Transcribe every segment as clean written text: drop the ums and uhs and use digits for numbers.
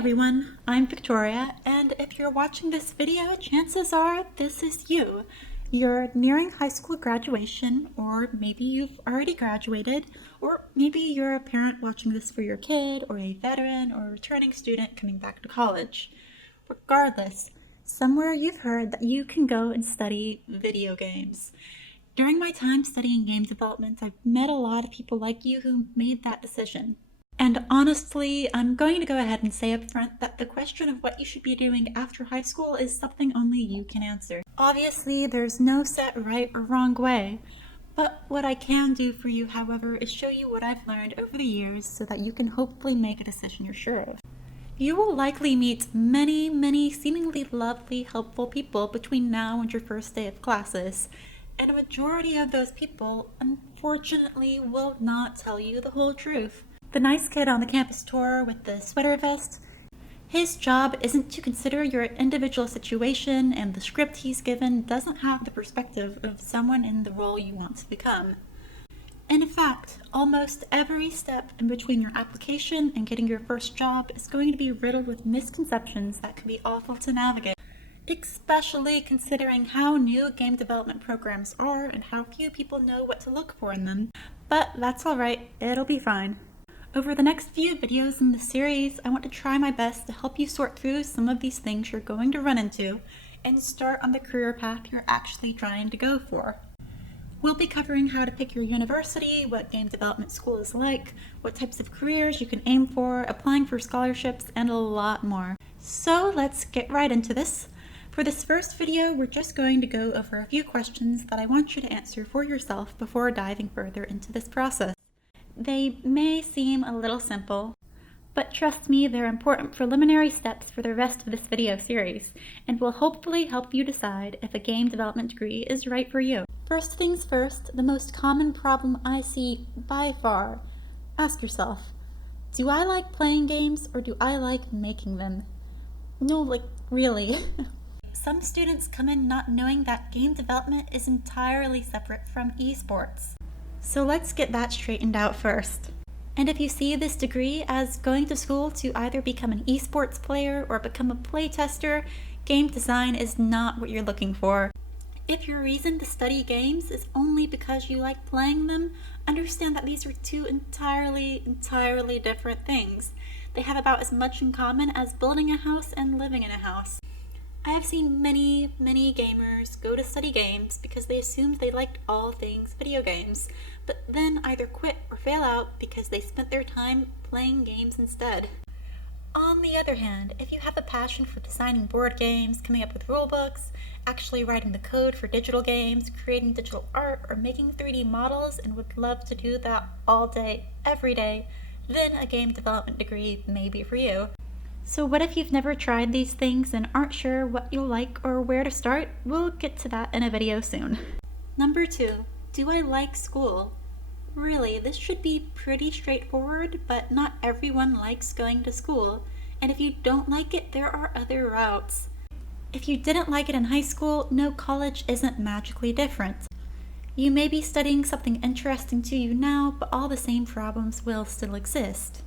everyone, I'm Victoria, and if you're watching this video, chances are this is you. You're nearing high school graduation, or maybe you've already graduated, or maybe you're a parent watching this for your kid, or a veteran or returning student coming back to college. Regardless, somewhere you've heard that you can go and study video games. During my time studying game development, I've met a lot of people like you who made that decision. And honestly, I'm going to go ahead and say up front that the question of what you should be doing after high school is something only you can answer. Obviously, there's no set right or wrong way. But what I can do for you, however, is show you what I've learned over the years so that you can hopefully make a decision you're sure of. You will likely meet many seemingly lovely, helpful people between now and your first day of classes. And a majority of those people, unfortunately, will not tell you the whole truth. The nice kid on the campus tour with the sweater vest, his job isn't to consider your individual situation, and the script he's given doesn't have the perspective of someone in the role you want to become. And in fact, almost every step in between your application and getting your first job is going to be riddled with misconceptions that can be awful to navigate, especially considering how new game development programs are and how few people know what to look for in them. But that's alright, it'll be fine. Over the next few videos in the series, I want to try my best to help you sort through some of these things you're going to run into and start on the career path you're actually trying to go for. We'll be covering how to pick your university, what game development school is like, what types of careers you can aim for, applying for scholarships, and a lot more. So let's get right into this. For this first video, we're just going to go over a few questions that I want you to answer for yourself before diving further into this process. They may seem a little simple, but trust me, they're important preliminary steps for the rest of this video series, and will hopefully help you decide if a game development degree is right for you. First things first, the most common problem I see by far. Ask yourself, do I like playing games or do I like making them? No, really. Some students come in not knowing that game development is entirely separate from esports. So let's get that straightened out first. And if you see this degree as going to school to either become an esports player or become a playtester, game design is not what you're looking for. If your reason to study games is only because you like playing them, understand that these are two entirely different things. They have about as much in common as building a house and living in a house. I have seen many gamers go to study games because they assumed they liked all things video games, but then either quit or fail out because they spent their time playing games instead. On the other hand, if you have a passion for designing board games, coming up with rulebooks, actually writing the code for digital games, creating digital art, or making 3D models and would love to do that all day, every day, then a game development degree may be for you. So what if you've never tried these things and aren't sure what you'll like or where to start? We'll get to that in a video soon. Number 2, do I like school? Really, this should be pretty straightforward, but not everyone likes going to school. And if you don't like it, there are other routes. If you didn't like it in high school, no, college isn't magically different. You may be studying something interesting to you now, but all the same problems will still exist.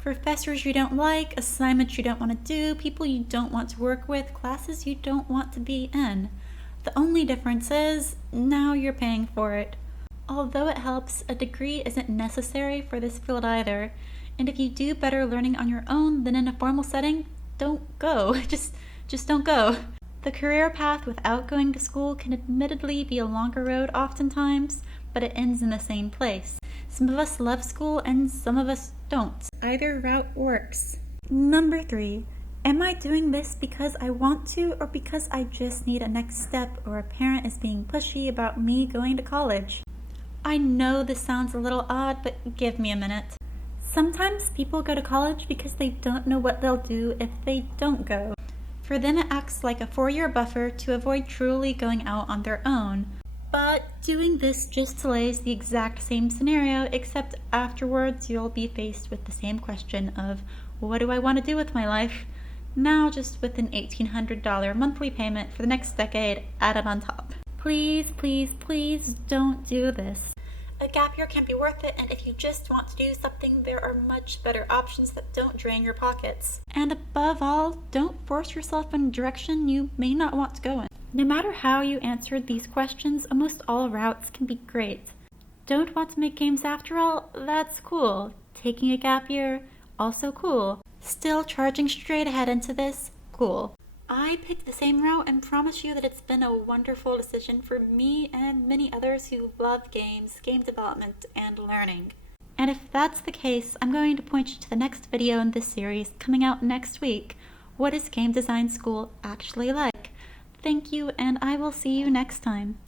Professors you don't like, assignments you don't want to do, people you don't want to work with, classes you don't want to be in. The only difference is, now you're paying for it. Although it helps, a degree isn't necessary for this field either. And if you do better learning on your own than in a formal setting, don't go. Just don't go. The career path without going to school can admittedly be a longer road oftentimes, but it ends in the same place. Some of us love school and some of us don't. Either route works. Number 3, am I doing this because I want to or because I just need a next step or a parent is being pushy about me going to college? I know this sounds a little odd, but give me a minute. Sometimes people go to college because they don't know what they'll do if they don't go. For them it acts like a 4-year buffer to avoid truly going out on their own. But doing this just delays the exact same scenario, except afterwards you'll be faced with the same question of, what do I want to do with my life? Now just with an $1,800 monthly payment for the next decade added on top. Please don't do this. A gap year can be worth it, and if you just want to do something, there are much better options that don't drain your pockets. And above all, don't force yourself in a direction you may not want to go in. No matter how you answered these questions, almost all routes can be great. Don't want to make games after all? That's cool. Taking a gap year? Also cool. Still charging straight ahead into this? Cool. I picked the same route and promise you that it's been a wonderful decision for me and many others who love games, game development, and learning. And if that's the case, I'm going to point you to the next video in this series coming out next week. What is game design school actually like? Thank you, and I will see you next time.